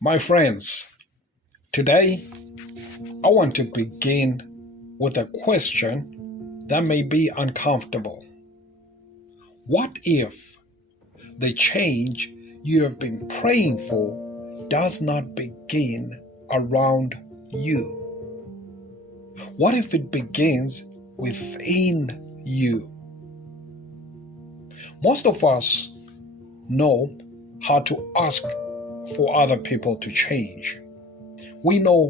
My friends, today I want to begin with a question that may be uncomfortable. What if the change you have been praying for does not begin around you? What if it begins within you? Most of us know how to ask for other people to change. We know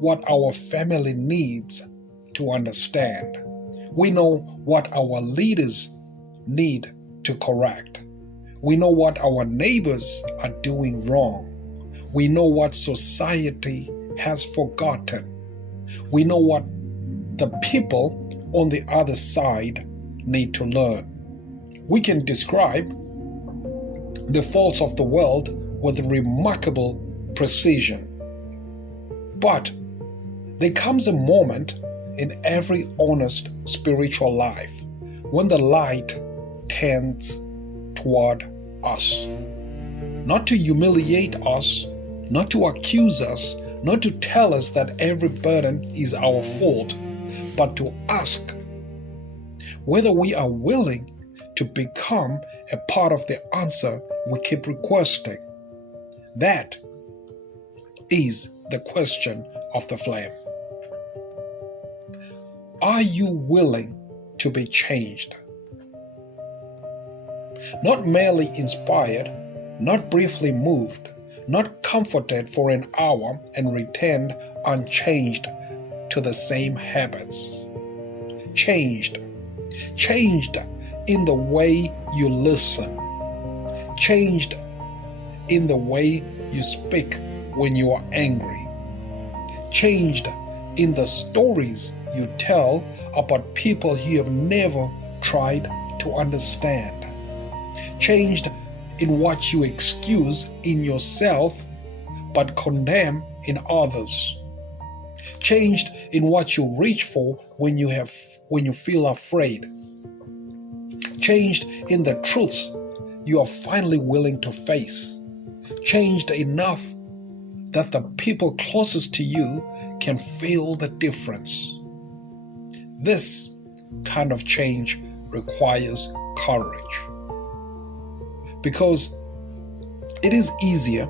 what our family needs to understand. We know what our leaders need to correct. We know what our neighbors are doing wrong. We know what society has forgotten. We know what the people on the other side need to learn. We can describe the faults of the world with remarkable precision. But there comes a moment in every honest spiritual life when the light tends toward us. Not to humiliate us, not to accuse us, not to tell us that every burden is our fault, but to ask whether we are willing to become a part of the answer we keep requesting. That is the question of the flame. Are you willing to be changed? Not merely inspired, not briefly moved, not comforted for an hour and returned unchanged to the same habits. Changed. Changed in the way you listen. Changed in the way you speak when you are angry. Changed in the stories you tell about people you have never tried to understand. Changed in what you excuse in yourself but condemn in others. Changed in what you reach for when you feel afraid. Changed in the truths you are finally willing to face. Changed enough that the people closest to you can feel the difference. This kind of change requires courage. Because it is easier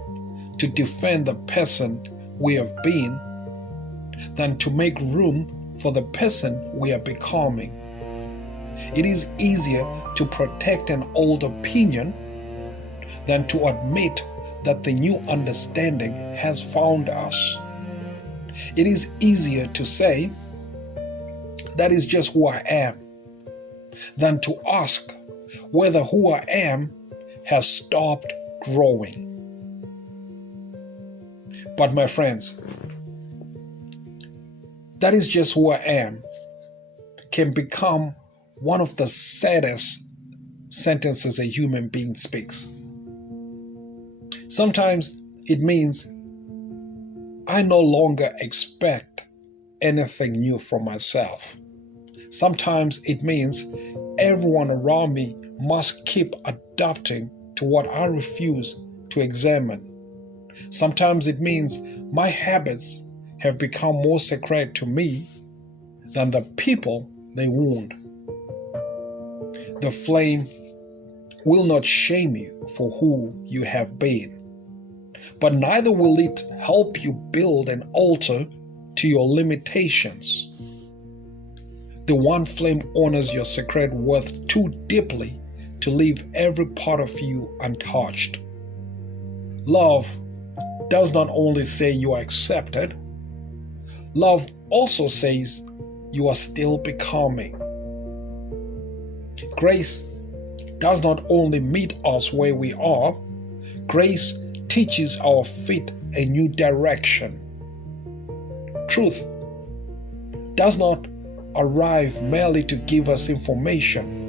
to defend the person we have been than to make room for the person we are becoming. It is easier to protect an old opinion than to admit that the new understanding has found us. It is easier to say, that is just who I am, than to ask whether who I am has stopped growing. But my friends, that is just who I am can become one of the saddest sentences a human being speaks. Sometimes it means I no longer expect anything new from myself. Sometimes it means everyone around me must keep adapting to what I refuse to examine. Sometimes it means my habits have become more sacred to me than the people they wound. The flame will not shame you for who you have been, but neither will it help you build an altar to your limitations. The one flame honors your sacred worth too deeply to leave every part of you untouched. Love does not only say you are accepted, love also says you are still becoming. Grace does not only meet us where we are, grace teaches our feet a new direction. Truth does not arrive merely to give us information.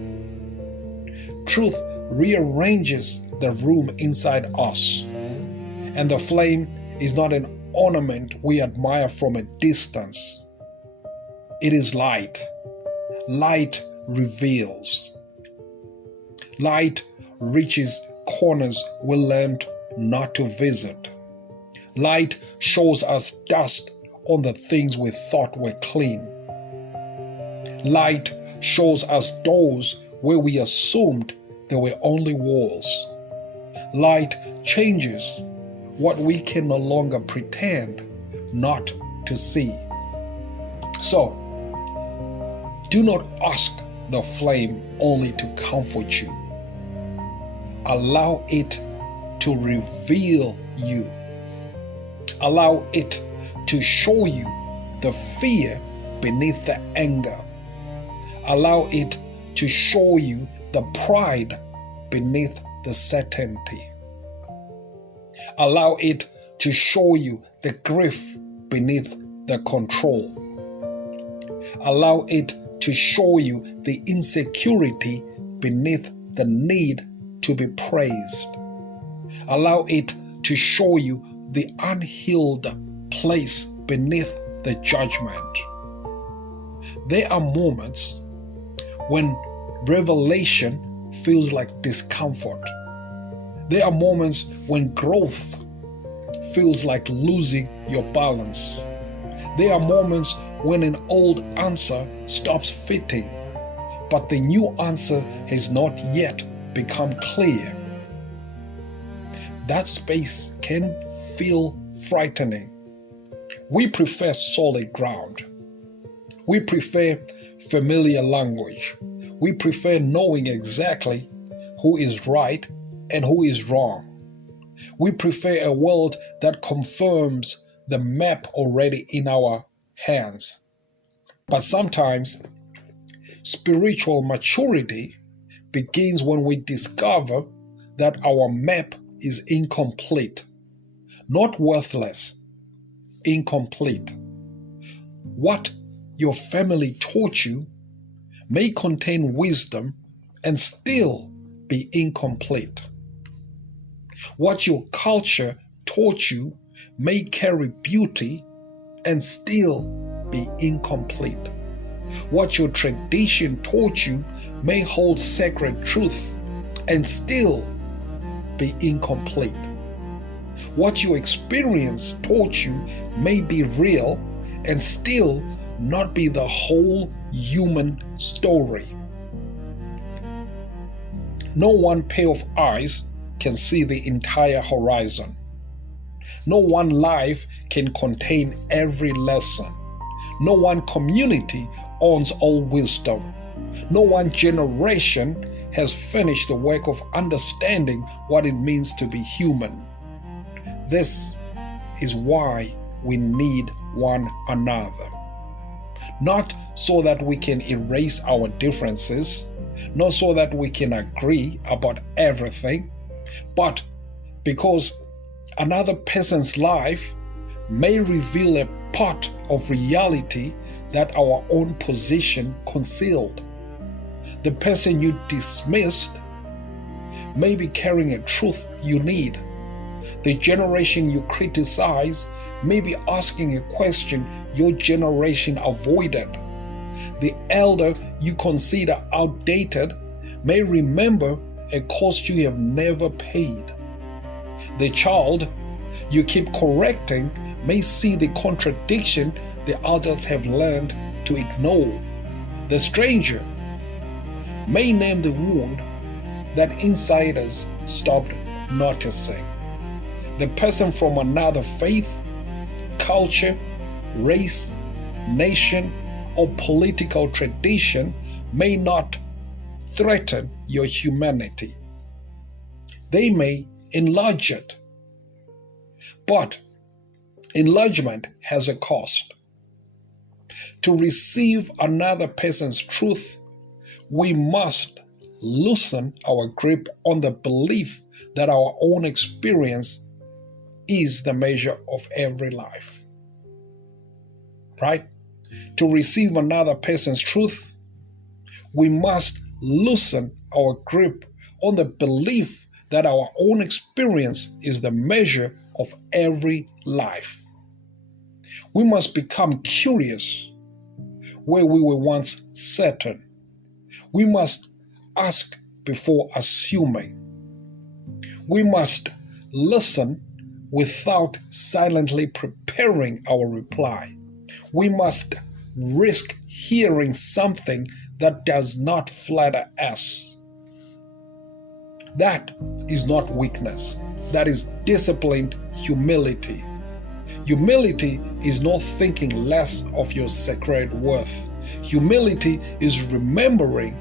Truth rearranges the room inside us, and the flame is not an ornament we admire from a distance. It is light. Light reveals. Light reaches corners we learned not to visit. Light shows us dust on the things we thought were clean. Light shows us doors where we assumed there were only walls. Light changes what we can no longer pretend not to see. So, do not ask the flame only to comfort you. Allow it to reveal you. Allow it to show you the fear beneath the anger. Allow it to show you the pride beneath the certainty. Allow it to show you the grief beneath the control. Allow it to show you the insecurity beneath the need to be praised. Allow it to show you the unhealed place beneath the judgment. There are moments when revelation feels like discomfort. There are moments when growth feels like losing your balance. There are moments when an old answer stops fitting, but the new answer has not yet become clear. That space can feel frightening. We prefer solid ground. We prefer familiar language. We prefer knowing exactly who is right and who is wrong. We prefer a world that confirms the map already in our hands. But sometimes spiritual maturity begins when we discover that our map is incomplete, not worthless, incomplete. What your family taught you may contain wisdom and still be incomplete. What your culture taught you may carry beauty and still be incomplete. What your tradition taught you may hold sacred truth and still be incomplete. What your experience taught you may be real and still not be the whole human story. No one pair of eyes can see the entire horizon. No one life can contain every lesson. No one community owns all wisdom. No one generation has finished the work of understanding what it means to be human. This is why we need one another. Not so that we can erase our differences, not so that we can agree about everything, but because another person's life may reveal a part of reality that our own position concealed. The person you dismissed may be carrying a truth you need. The generation you criticize may be asking a question your generation avoided. The elder you consider outdated may remember a cost you have never paid. The child you keep correcting may see the contradiction the adults have learned to ignore. The stranger may name the wound that insiders stopped noticing. The person from another faith, culture, race, nation, or political tradition may not threaten your humanity. They may enlarge it. But enlargement has a cost. To receive another person's truth, we must loosen our grip on the belief that our own experience is the measure of every life. Right? To receive another person's truth, we must loosen our grip on the belief that our own experience is the measure of every life. We must become curious where we were once certain. We must ask before assuming. We must listen without silently preparing our reply. We must risk hearing something that does not flatter us. That is not weakness. That is disciplined humility. Humility is not thinking less of your sacred worth. Humility is remembering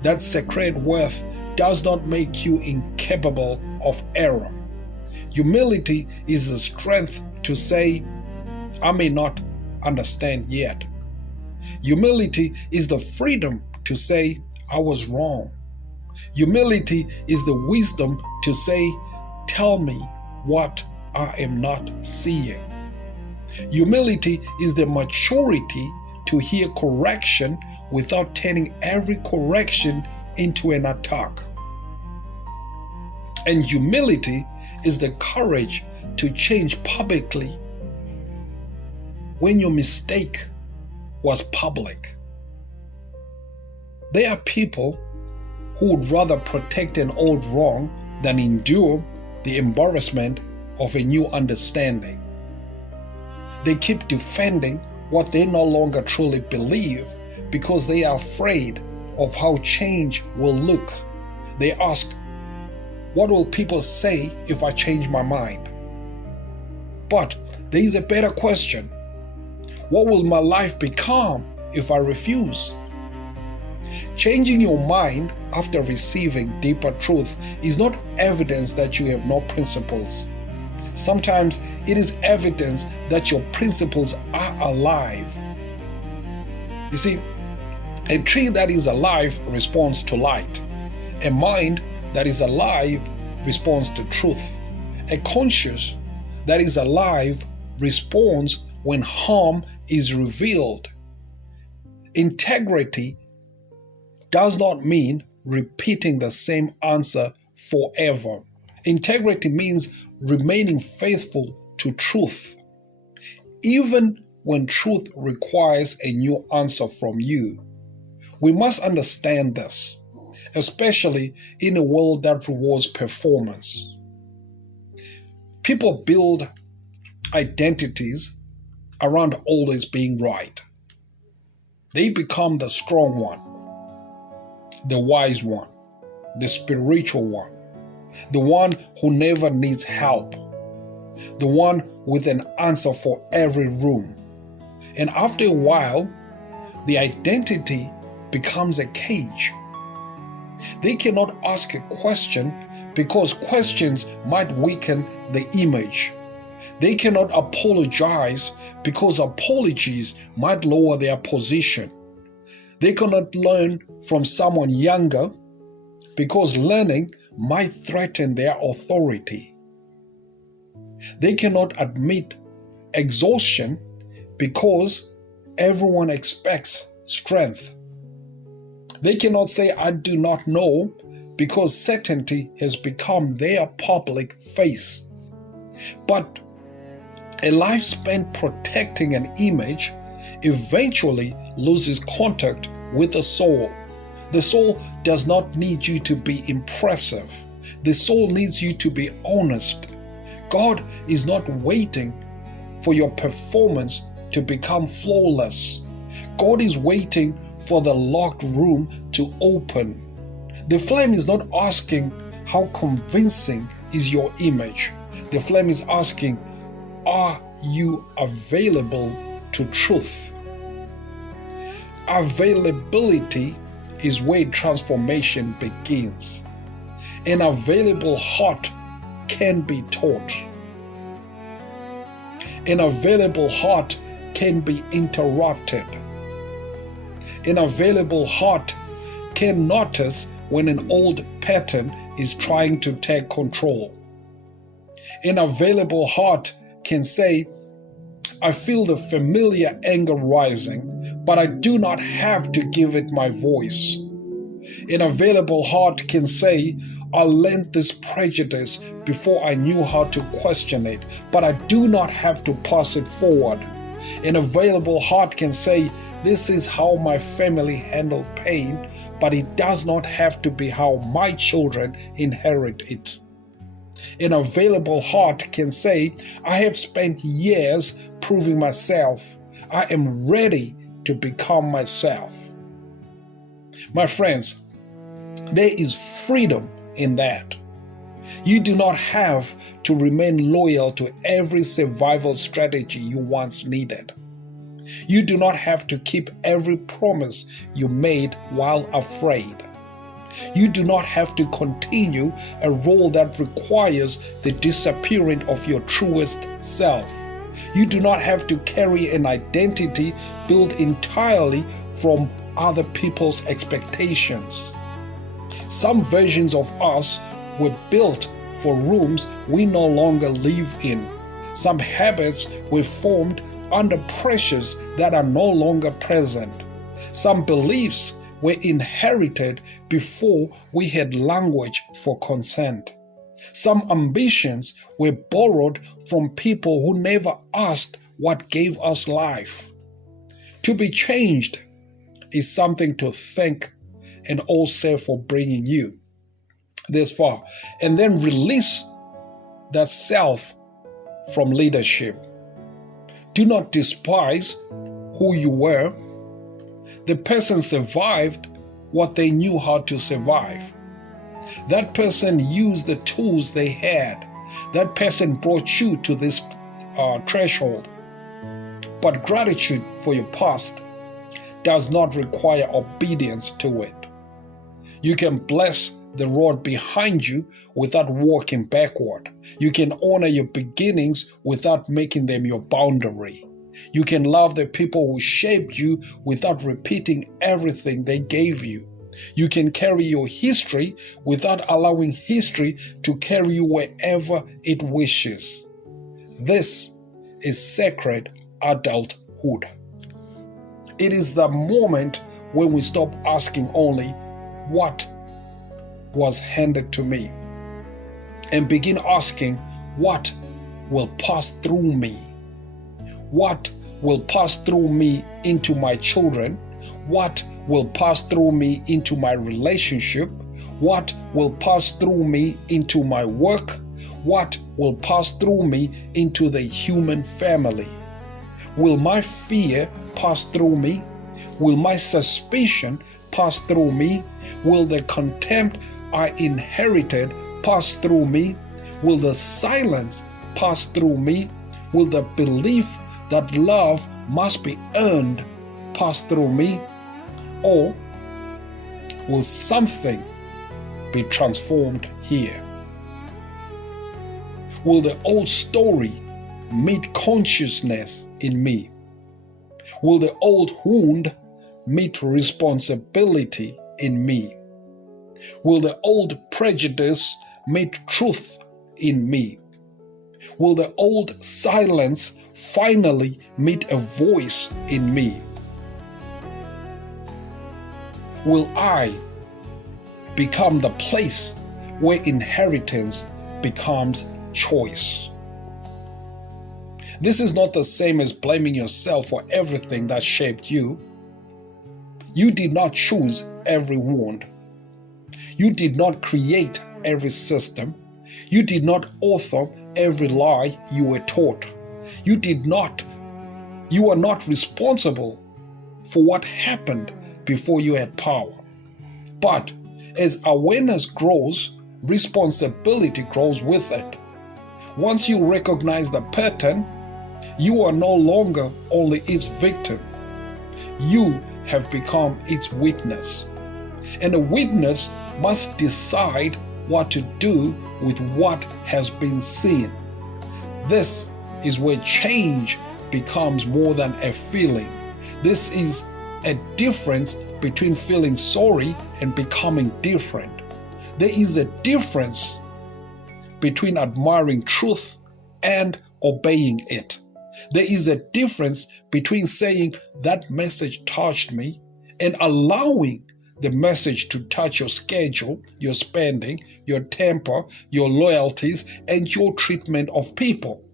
that sacred worth does not make you incapable of error. Humility is the strength to say, I may not understand yet. Humility is the freedom to say, I was wrong. Humility is the wisdom to say, tell me what I am not seeing. Humility is the maturity to hear correction without turning every correction into an attack. And humility is the courage to change publicly when your mistake was public. There are people who would rather protect an old wrong than endure the embarrassment of a new understanding. They keep defending what they no longer truly believe because they are afraid of how change will look. They ask, what will people say if I change my mind? But there is a better question. What will my life become if I refuse? Changing your mind after receiving deeper truth is not evidence that you have no principles. Sometimes it is evidence that your principles are alive. You see, a tree that is alive responds to light. A mind that is alive responds to truth. A conscience that is alive responds when harm is revealed. Integrity does not mean repeating the same answer forever. Integrity means remaining faithful to truth, even when truth requires a new answer from you. We must understand this, especially in a world that rewards performance. People build identities around always being right. They become the strong one, the wise one, the spiritual one, the one who never needs help, the one with an answer for every room. And after a while, the identity becomes a cage. They cannot ask a question because questions might weaken the image. They cannot apologize because apologies might lower their position. They cannot learn from someone younger because learning might threaten their authority. They cannot admit exhaustion because everyone expects strength. They cannot say, I do not know, because certainty has become their public face. But a life spent protecting an image eventually loses contact with the soul. The soul does not need you to be impressive. The soul needs you to be honest. God is not waiting for your performance to become flawless. God is waiting for the locked room to open. The flame is not asking, how convincing is your image? The flame is asking, are you available to truth? Availability is where transformation begins. An available heart can be taught. An available heart can be interrupted. An available heart can notice when an old pattern is trying to take control. An available heart can say, I feel the familiar anger rising, but I do not have to give it my voice. An available heart can say, I learned this prejudice before I knew how to question it, but I do not have to pass it forward. An available heart can say, this is how my family handled pain, but it does not have to be how my children inherit it. An available heart can say, I have spent years proving myself. I am ready to become myself. My friends, there is freedom in that. You do not have to remain loyal to every survival strategy you once needed. You do not have to keep every promise you made while afraid. You do not have to continue a role that requires the disappearing of your truest self. You do not have to carry an identity built entirely from other people's expectations. Some versions of us were built for rooms we no longer live in. Some habits were formed under pressures that are no longer present. Some beliefs were inherited before we had language for consent. Some ambitions were borrowed from people who never asked what gave us life. To be changed is something to thank and all self for bringing you this far, and then release that self from leadership. Do not despise who you were. The person survived what they knew how to survive. That person used the tools they had. That person brought you to this threshold. But gratitude for your past does not require obedience to it. You can bless the road behind you without walking backward. You can honor your beginnings without making them your boundary. You can love the people who shaped you without repeating everything they gave you. You can carry your history without allowing history to carry you wherever it wishes. This is sacred adulthood. It is the moment when we stop asking only, what was handed to me, and begin asking, what will pass through me? What will pass through me into my children? What will pass through me into my relationship? What will pass through me into my work? What will pass through me into the human family? Will my fear pass through me? Will my suspicion pass through me? Will the contempt I inherited pass through me? Will the silence pass through me? Will the belief that love must be earned pass through me? Or will something be transformed here? Will the old story meet consciousness in me? Will the old wound meet responsibility in me? Will the old prejudice meet truth in me? Will the old silence finally meet a voice in me? Will I become the place where inheritance becomes choice? This is not the same as blaming yourself for everything that shaped you. You did not choose every wound. You did not create every system. You did not author every lie you were taught. You are not responsible for what happened before you had power. But as awareness grows, responsibility grows with it. Once you recognize the pattern, you are no longer only its victim. You have become its witness. And a witness must decide what to do with what has been seen. This is where change becomes more than a feeling. This is a difference between feeling sorry and becoming different. There is a difference between admiring truth and obeying it. There is a difference between saying that message touched me and allowing the message to touch your schedule, your spending, your temper, your loyalties, and your treatment of people.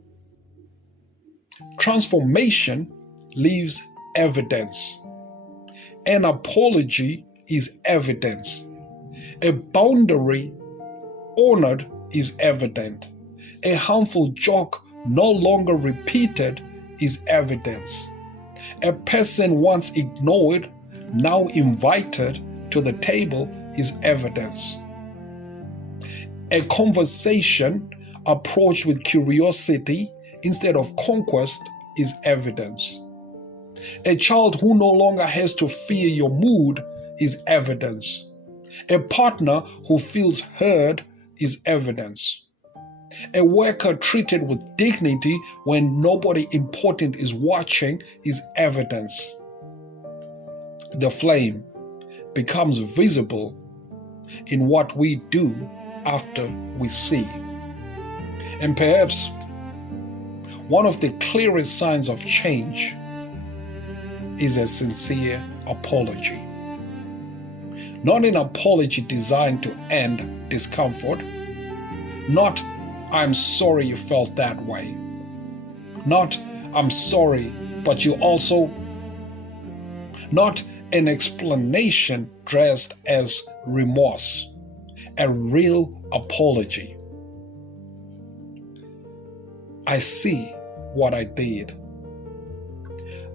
Transformation leaves evidence. An apology is evidence. A boundary honored is evident. A harmful joke no longer repeated is evidence. A person once ignored, now invited to the table is evidence. A conversation approached with curiosity instead of conquest is evidence. A child who no longer has to fear your mood is evidence. A partner who feels heard is evidence. A worker treated with dignity when nobody important is watching is evidence. The flame becomes visible in what we do after we see. And perhaps one of the clearest signs of change is a sincere apology. Not an apology designed to end discomfort, not "I'm sorry you felt that way," not "I'm sorry but you also," not an explanation dressed as remorse, a real apology. I see what I did.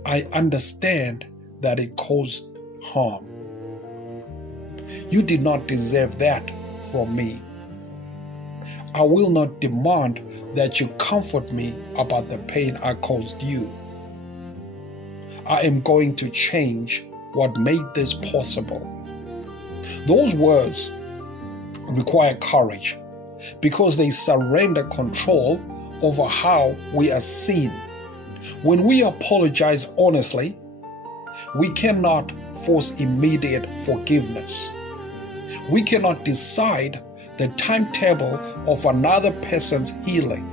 I understand that it caused harm. You did not deserve that from me. I will not demand that you comfort me about the pain I caused you. I am going to change what made this possible. Those words require courage because they surrender control over how we are seen. When we apologize honestly, we cannot force immediate forgiveness. We cannot decide the timetable of another person's healing.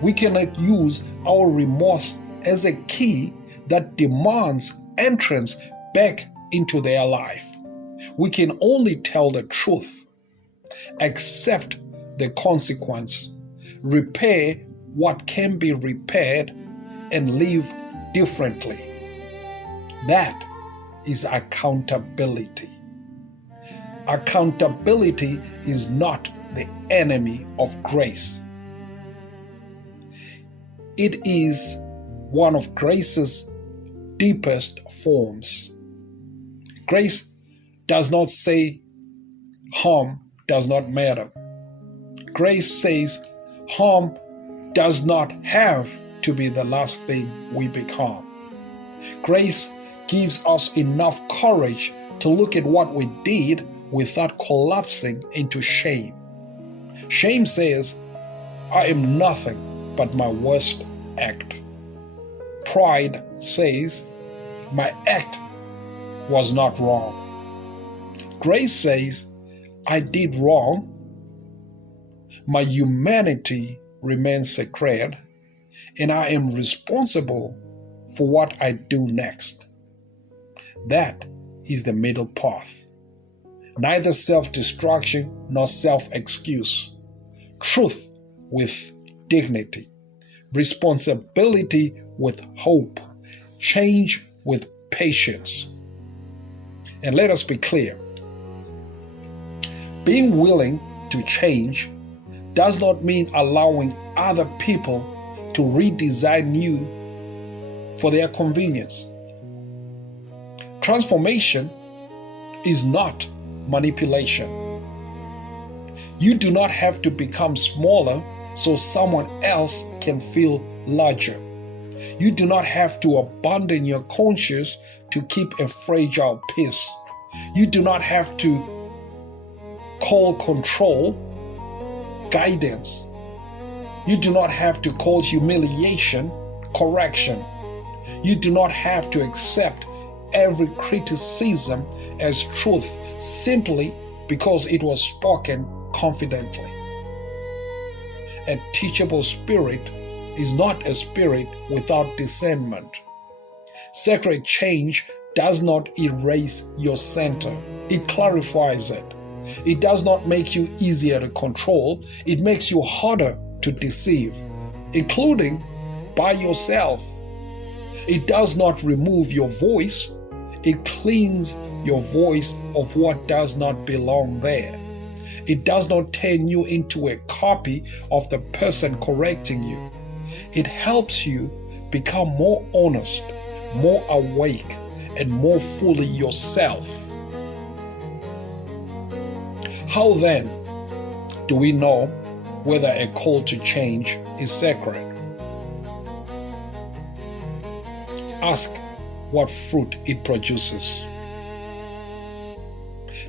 We cannot use our remorse as a key that demands entrance back into their life. We can only tell the truth, accept the consequence, repair what can be repaired, and live differently. That is accountability. Accountability is not the enemy of grace. It is one of grace's deepest forms. Grace does not say harm does not matter. Grace says harm does not have to be the last thing we become. Grace gives us enough courage to look at what we did without collapsing into shame. Shame says, I am nothing but my worst act. Pride says, my act was not wrong. Grace says, I did wrong. My humanity remains sacred, and I am responsible for what I do next. That is the middle path. Neither self-destruction nor self-excuse. Truth with dignity. Responsibility with hope. Change with patience. And let us be clear. Being willing to change does not mean allowing other people to redesign you for their convenience. Transformation is not manipulation. You do not have to become smaller so someone else can feel larger. You do not have to abandon your conscience to keep a fragile peace. You do not have to call control guidance. You do not have to call humiliation correction. You do not have to accept every criticism as truth simply because it was spoken confidently. A teachable spirit is not a spirit without discernment. Sacred change does not erase your center. It clarifies it. It does not make you easier to control. It makes you harder to deceive, including by yourself. It does not remove your voice. It cleans your voice of what does not belong there. It does not turn you into a copy of the person correcting you. It helps you become more honest, more awake, and more fully yourself. How then do we know whether a call to change is sacred? Ask what fruit it produces.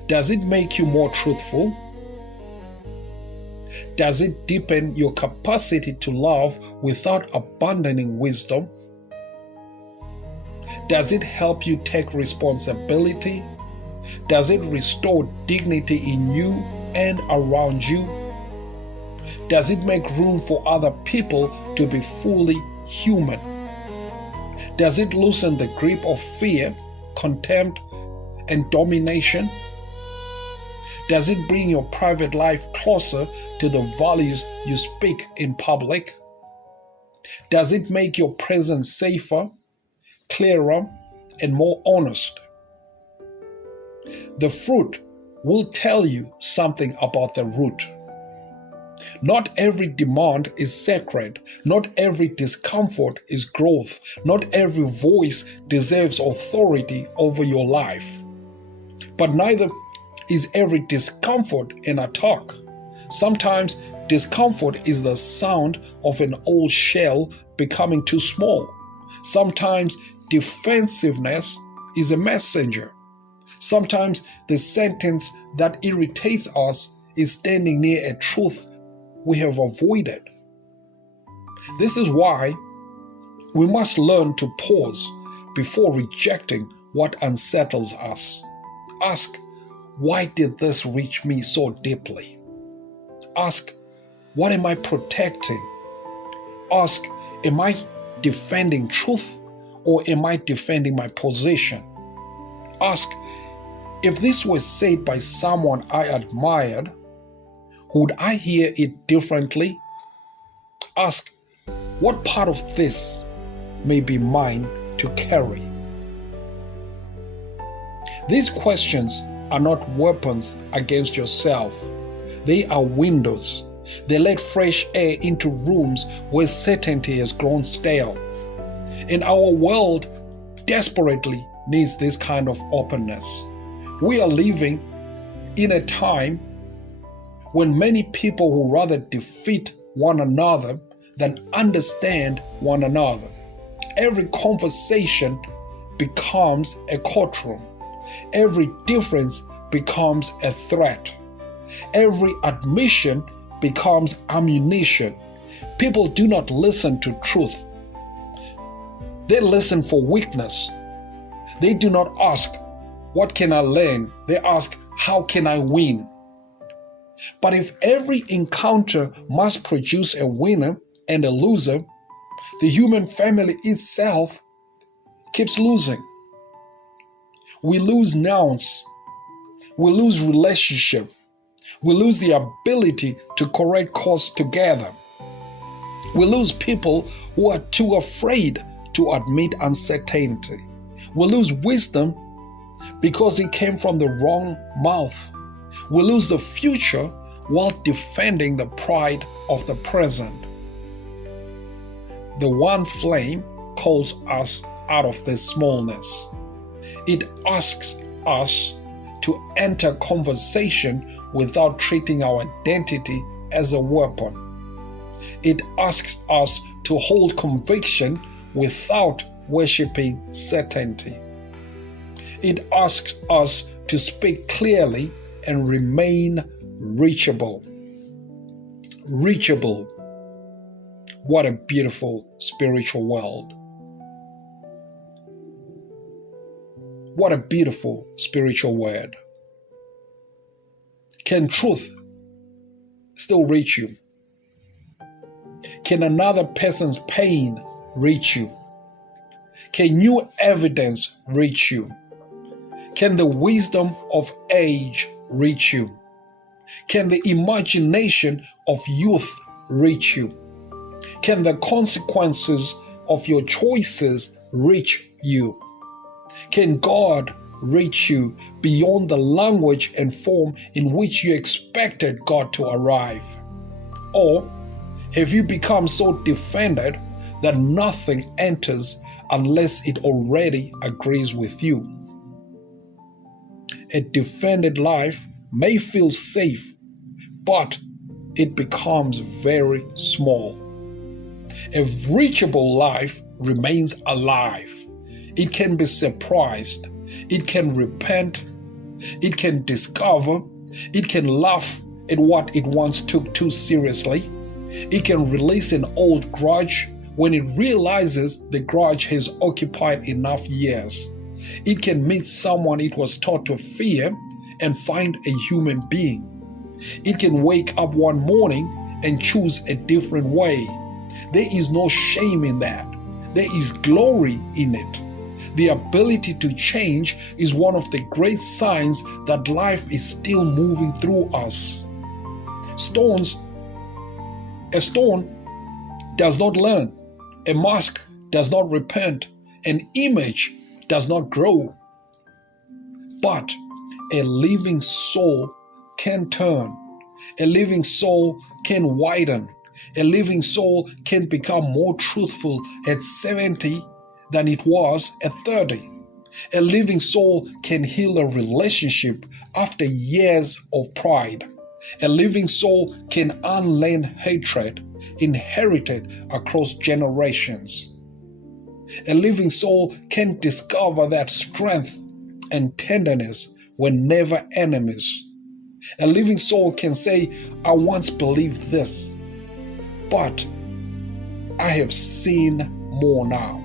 Does it make you more truthful? Does it deepen your capacity to love without abandoning wisdom? Does it help you take responsibility? Does it restore dignity in you and around you? Does it make room for other people to be fully human? Does it loosen the grip of fear, contempt, and domination? Does it bring your private life closer to the values you speak in public? Does it make your presence safer, clearer, and more honest? The fruit will tell you something about the root. Not every demand is sacred. Not every discomfort is growth. Not every voice deserves authority over your life. But neither is every discomfort an attack. Sometimes discomfort is the sound of an old shell becoming too small. Sometimes defensiveness is a messenger. Sometimes the sentence that irritates us is standing near a truth we have avoided. This is why we must learn to pause before rejecting what unsettles us. Ask, why did this reach me so deeply? Ask, what am I protecting? Ask, am I defending truth or am I defending my position? Ask, if this was said by someone I admired, would I hear it differently? Ask, what part of this may be mine to carry? These questions are not weapons against yourself. They are windows. They let fresh air into rooms where certainty has grown stale. And our world desperately needs this kind of openness. We are living in a time when many people will rather defeat one another than understand one another. Every conversation becomes a courtroom. Every difference becomes a threat. Every admission becomes ammunition. People do not listen to truth. They listen for weakness. They do not ask, what can I learn? They ask, how can I win? But if every encounter must produce a winner and a loser, the human family itself keeps losing. We lose nouns. We lose relationship. We lose the ability to correct course together. We lose people who are too afraid to admit uncertainty. We lose wisdom because it came from the wrong mouth. We lose the future while defending the pride of the present. The one flame calls us out of this smallness. It asks us to enter conversation without treating our identity as a weapon. It asks us to hold conviction without worshiping certainty. It asks us to speak clearly and remain reachable. Reachable. What a beautiful spiritual world. What a beautiful spiritual word. Can truth still reach you? Can another person's pain reach you? Can new evidence reach you? Can the wisdom of age reach you? Can the imagination of youth reach you? Can the consequences of your choices reach you? Can God reach you beyond the language and form in which you expected God to arrive? Or have you become so defended that nothing enters unless it already agrees with you? A defended life may feel safe, but it becomes very small. A reachable life remains alive. It can be surprised. It can repent. It can discover. It can laugh at what it once took too seriously. It can release an old grudge when it realizes the grudge has occupied enough years. It can meet someone it was taught to fear and find a human being. It can wake up one morning and choose a different way. There is no shame in that. There is glory in it. The ability to change is one of the great signs that life is still moving through us. A stone does not learn. A mask does not repent. An image does not grow. But a living soul can turn. A living soul can widen. A living soul can become more truthful at 70 than it was at 30. A living soul can heal a relationship after years of pride. A living soul can unlearn hatred inherited across generations. A living soul can discover that strength and tenderness were never enemies. A living soul can say, I once believed this, but I have seen more now.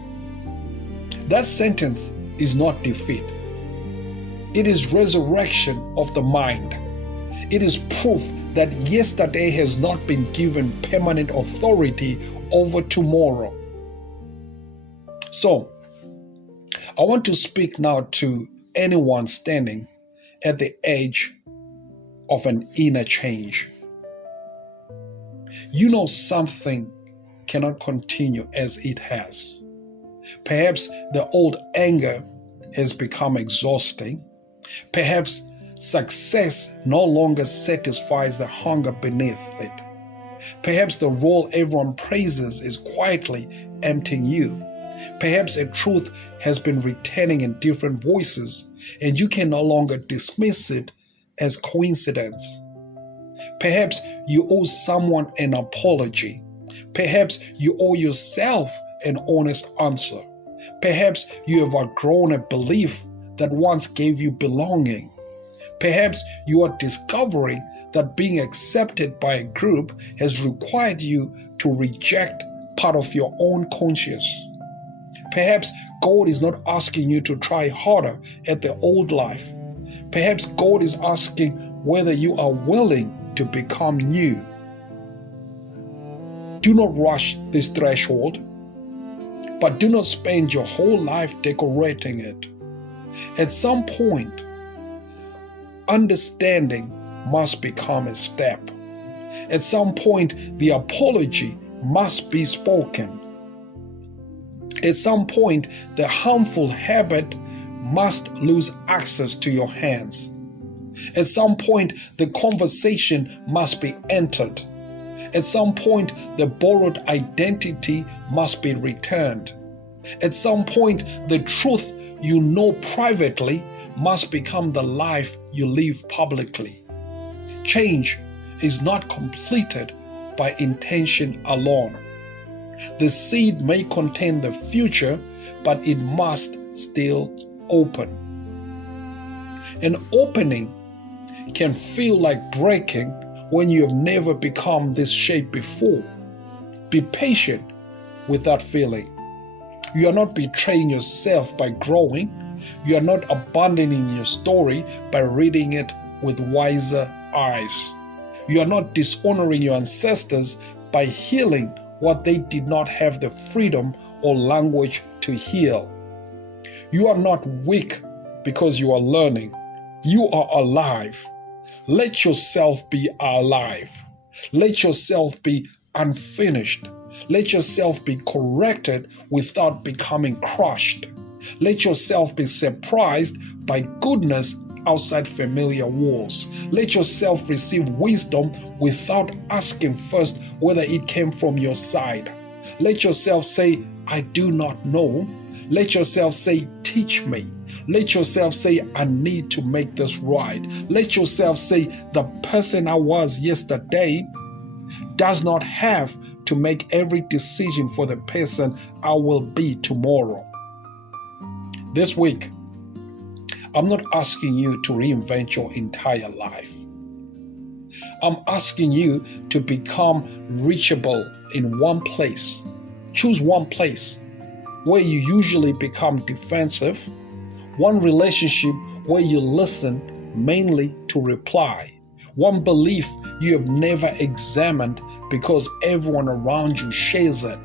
That sentence is not defeat. It is resurrection of the mind. It is proof that yesterday has not been given permanent authority over tomorrow. So, I want to speak now to anyone standing at the edge of an inner change. You know something cannot continue as it has. Perhaps the old anger has become exhausting. Perhaps success no longer satisfies the hunger beneath it. Perhaps the role everyone praises is quietly emptying you. Perhaps a truth has been returning in different voices, and you can no longer dismiss it as coincidence. Perhaps you owe someone an apology. Perhaps you owe yourself an honest answer. Perhaps you have outgrown a belief that once gave you belonging. Perhaps you are discovering that being accepted by a group has required you to reject part of your own conscience. Perhaps God is not asking you to try harder at the old life. Perhaps God is asking whether you are willing to become new. Do not rush this threshold, but do not spend your whole life decorating it. At some point, understanding must become a step. At some point, the apology must be spoken. At some point, the harmful habit must lose access to your hands. At some point, the conversation must be entered. At some point, the borrowed identity must be returned. At some point, the truth you know privately must become the life you live publicly. Change is not completed by intention alone. The seed may contain the future, but it must still open. An opening can feel like breaking when you have never become this shape before. Be patient with that feeling. You are not betraying yourself by growing. You are not abandoning your story by reading it with wiser eyes. You are not dishonoring your ancestors by healing what they did not have the freedom or language to heal. You are not weak because you are learning. You are alive. Let yourself be alive. Let yourself be unfinished. Let yourself be corrected without becoming crushed. Let yourself be surprised by goodness outside familiar walls. Let yourself receive wisdom without asking first whether it came from your side. Let yourself say, I do not know. Let yourself say, teach me. Let yourself say, I need to make this right. Let yourself say, the person I was yesterday does not have to make every decision for the person I will be tomorrow. This week, I'm not asking you to reinvent your entire life. I'm asking you to become reachable in one place. Choose one place where you usually become defensive, one relationship where you listen mainly to reply, one belief you have never examined because everyone around you shares it,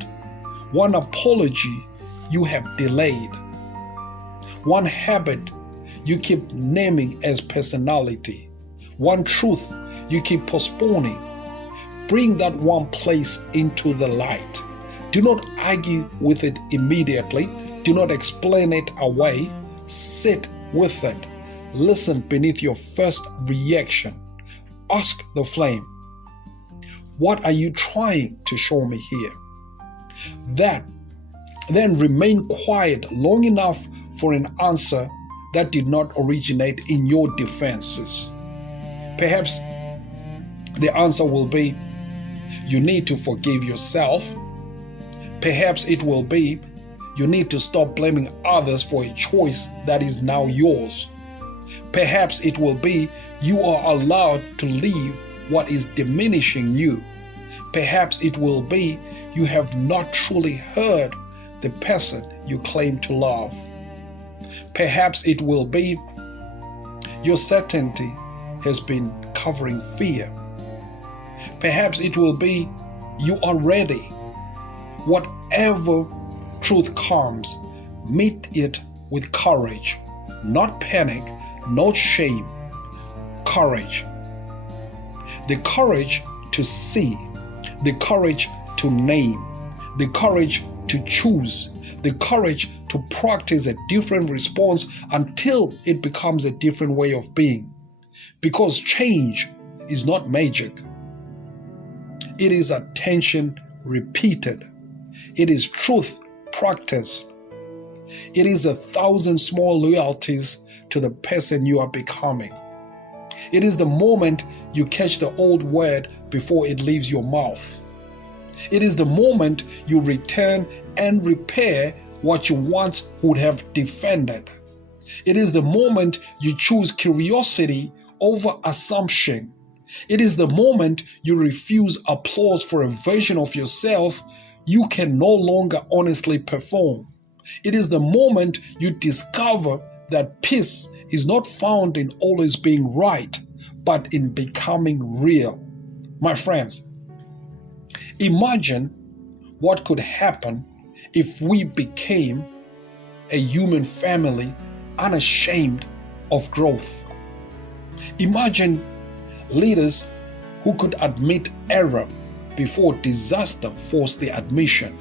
one apology you have delayed, one habit you keep naming as personality, one truth you keep postponing. Bring that one place into the light. Do not argue with it immediately. Do not explain it away. Sit with it. Listen beneath your first reaction. Ask the flame, what are you trying to show me here? Then remain quiet long enough for an answer that did not originate in your defenses. Perhaps the answer will be, you need to forgive yourself. Perhaps it will be, you need to stop blaming others for a choice that is now yours. Perhaps it will be, you are allowed to leave what is diminishing you. Perhaps it will be, you have not truly heard the person you claim to love. Perhaps it will be, your certainty has been covering fear. Perhaps it will be, you are ready. Whatever truth comes, meet it with courage, not panic, not shame. Courage. The courage to see, the courage to name, the courage to choose, the courage to practice a different response until it becomes a different way of being. Because change is not magic. It is attention repeated. It is truth practiced. It is 1,000 small loyalties to the person you are becoming. It is the moment you catch the old word before it leaves your mouth. It is the moment you return and repair what you once would have defended. It is the moment you choose curiosity over assumption. It is the moment you refuse applause for a version of yourself you can no longer honestly perform. It is the moment you discover that peace is not found in always being right, but in becoming real. My friends, imagine what could happen if we became a human family unashamed of growth. Imagine leaders who could admit error before disaster forced the admission.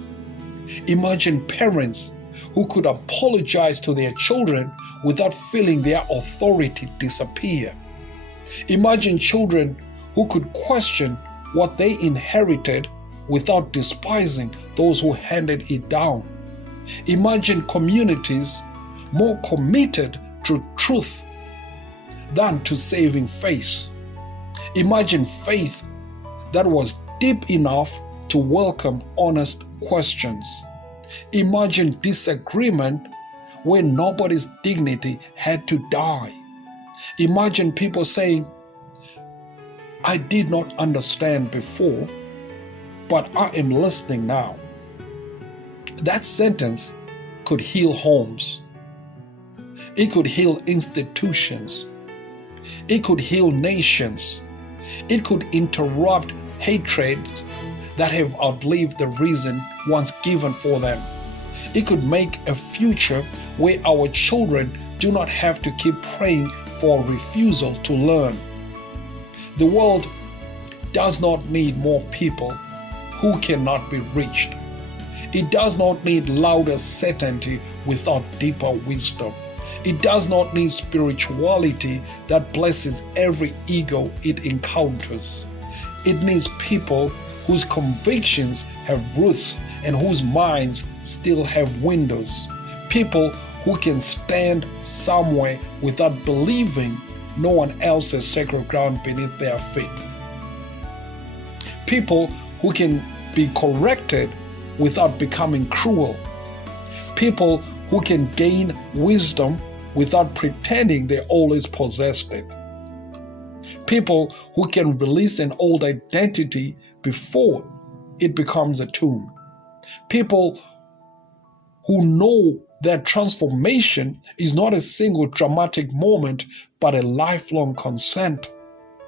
Imagine parents who could apologize to their children without feeling their authority disappear. Imagine children who could question what they inherited without despising those who handed it down. Imagine communities more committed to truth than to saving face. Imagine faith that was deep enough to welcome honest questions. Imagine disagreement where nobody's dignity had to die. Imagine people saying, I did not understand before, but I am listening now. That sentence could heal homes. It could heal institutions. It could heal nations. It could interrupt hatred that have outlived the reason once given for them. It could make a future where our children do not have to keep praying for a refusal to learn. The world does not need more people who cannot be reached. It does not need louder certainty without deeper wisdom. It does not need spirituality that blesses every ego it encounters. It needs people whose convictions have roots and whose minds still have windows. People who can stand somewhere without believing no one else has sacred ground beneath their feet. People who can be corrected without becoming cruel. People who can gain wisdom without pretending they always possessed it. People who can release an old identity before it becomes a tomb. People who know that transformation is not a single dramatic moment, but a lifelong consent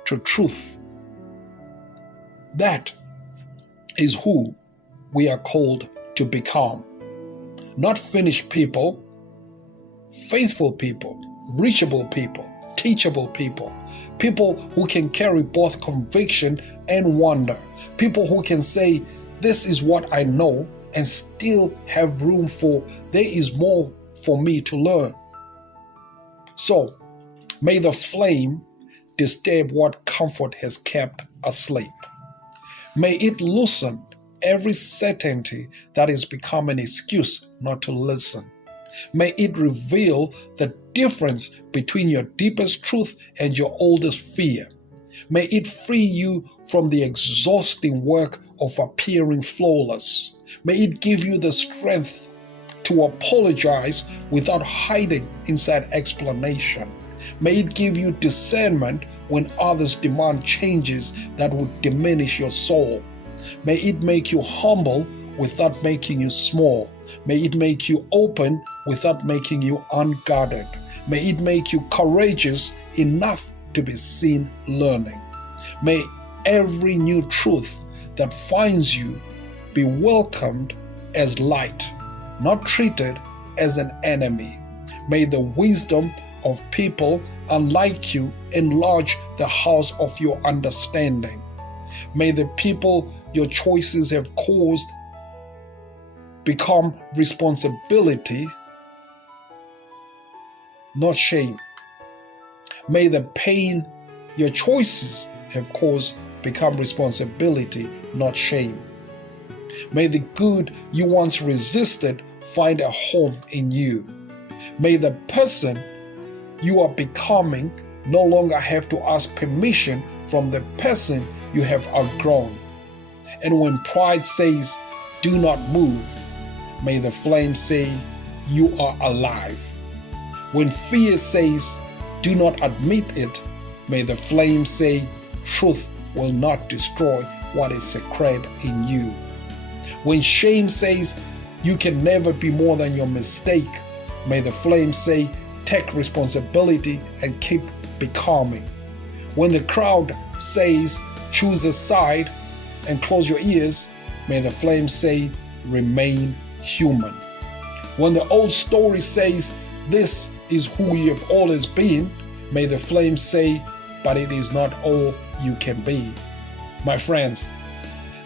to truth. That is who we are called to become. Not finished people, faithful people, reachable people, teachable people, people who can carry both conviction and wonder, people who can say, this is what I know, and still have room for, there is more for me to learn. So, may the flame disturb what comfort has kept asleep. May it loosen every certainty that has become an excuse not to listen. May it reveal the difference between your deepest truth and your oldest fear. May it free you from the exhausting work of appearing flawless. May it give you the strength to apologize without hiding inside explanation. May it give you discernment when others demand changes that would diminish your soul. May it make you humble without making you small. May it make you open without making you unguarded. May it make you courageous enough to be seen learning. May every new truth that finds you be welcomed as light, not treated as an enemy. May the wisdom of people unlike you enlarge the house of your understanding. May the people your choices have caused become responsibility, not shame. May the pain your choices have caused become responsibility, not shame. May the good you once resisted find a home in you. May the person you are becoming no longer have to ask permission from the person you have outgrown. And when pride says, do not move, may the flame say, you are alive. When fear says, do not admit it, may the flame say, truth will not destroy what is sacred in you. When shame says, you can never be more than your mistake, may the flame say, take responsibility and keep becoming. When the crowd says, choose a side and close your ears, may the flame say, remain human. When the old story says, this is who you have always been, may the flame say, but it is not all you can be. My friends,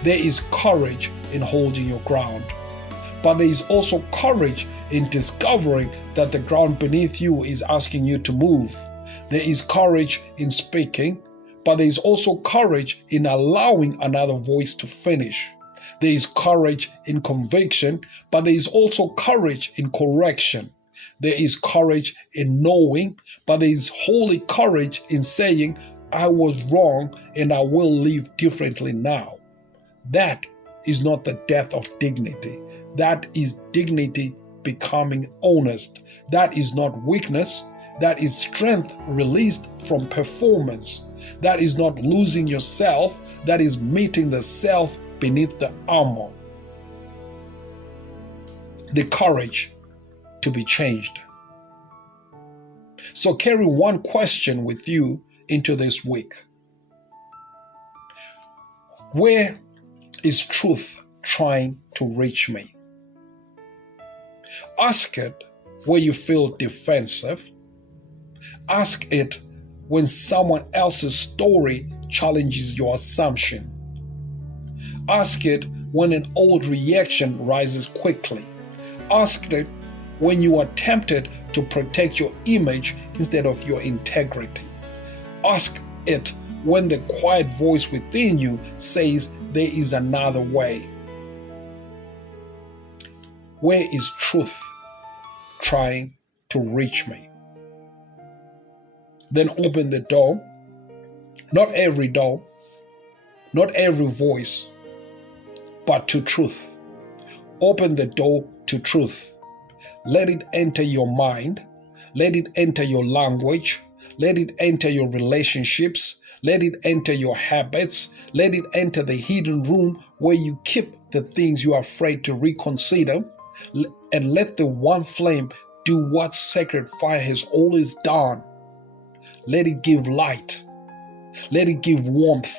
there is courage in holding your ground, but there is also courage in discovering that the ground beneath you is asking you to move. There is courage in speaking, but there is also courage in allowing another voice to finish. There is courage in conviction, but there is also courage in correction. There is courage in knowing, but there is holy courage in saying, I was wrong and I will live differently now. That is not the death of dignity. That is dignity becoming honest. That is not weakness. That is strength released from performance. That is not losing yourself. That is meeting the self beneath the armor. The courage to be changed. So carry one question with you into this week. Where is truth trying to reach me? Ask it where you feel defensive. Ask it when someone else's story challenges your assumption. Ask it when an old reaction rises quickly. Ask it when you are tempted to protect your image instead of your integrity. Ask it when the quiet voice within you says there is another way. Where is truth trying to reach me? Then open the door. Not every door, not every voice, but to truth. Open the door to truth. Let it enter your mind. Let it enter your language. Let it enter your relationships. Let it enter your habits. Let it enter the hidden room where you keep the things you are afraid to reconsider. And let the one flame do what sacred fire has always done. Let it give light. Let it give warmth.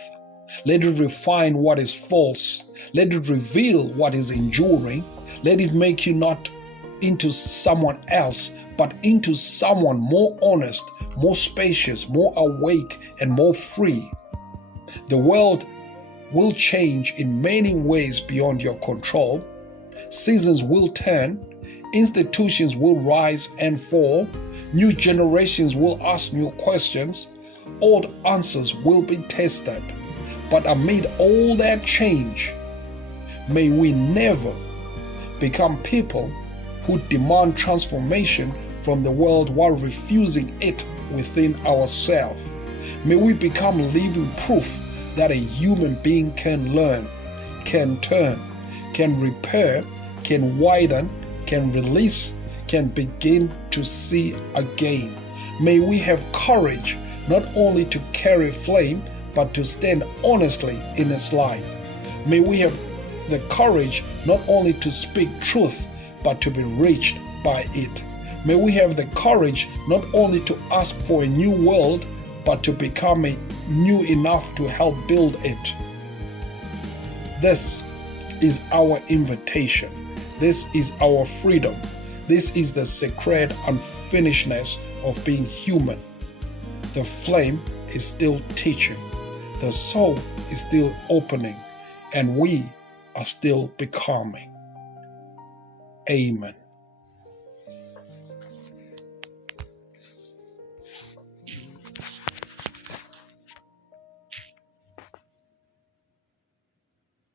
Let it refine what is false. Let it reveal what is enduring. Let it make you not into someone else, but into someone more honest, more spacious, more awake, and more free. The world will change in many ways beyond your control. Seasons will turn. Institutions will rise and fall. New generations will ask new questions. Old answers will be tested. But amid all that change, may we never become people who demand transformation from the world while refusing it within ourselves. May we become living proof that a human being can learn, can turn, can repair, can widen, can release, can begin to see again. May we have courage not only to carry flame, but to stand honestly in its light. May we have the courage not only to speak truth, but to be reached by it. May we have the courage not only to ask for a new world, but to become new enough to help build it. This is our invitation. This is our freedom. This is the sacred unfinishedness of being human. The flame is still teaching. The soul is still opening, and we are still becoming. Amen.